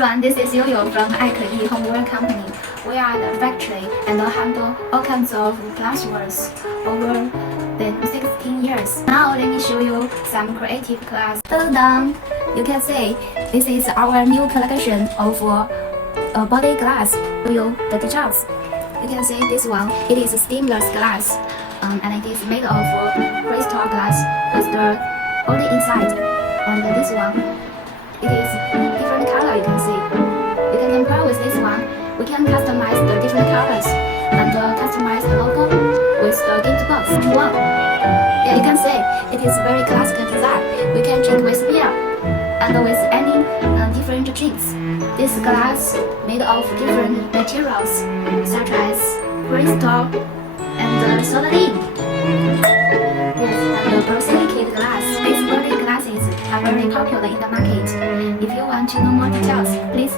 everyone, this is Yoyo from Aikeyi Homeware Company. We are the factory and handle all kinds of glasswares over the 16 years. Now let me show you some creative glass. Ta-da! You can see this is our new collection of body glass. Show you the details. You can see this one. It is a seamless glass, and it is made of crystal glass with the body inside. And this one, it is different color. You can see. You can compare with this one. We can customize the different colors and customize the logo with the gift box. One. Yeah, you can see it is very classical design. We can drink with beer and with any different drinks. This glass made of different materials such as crystal and solid. Yes, and the borosilicate glass. These body glasses are very popular in the market. If you want to know more details, please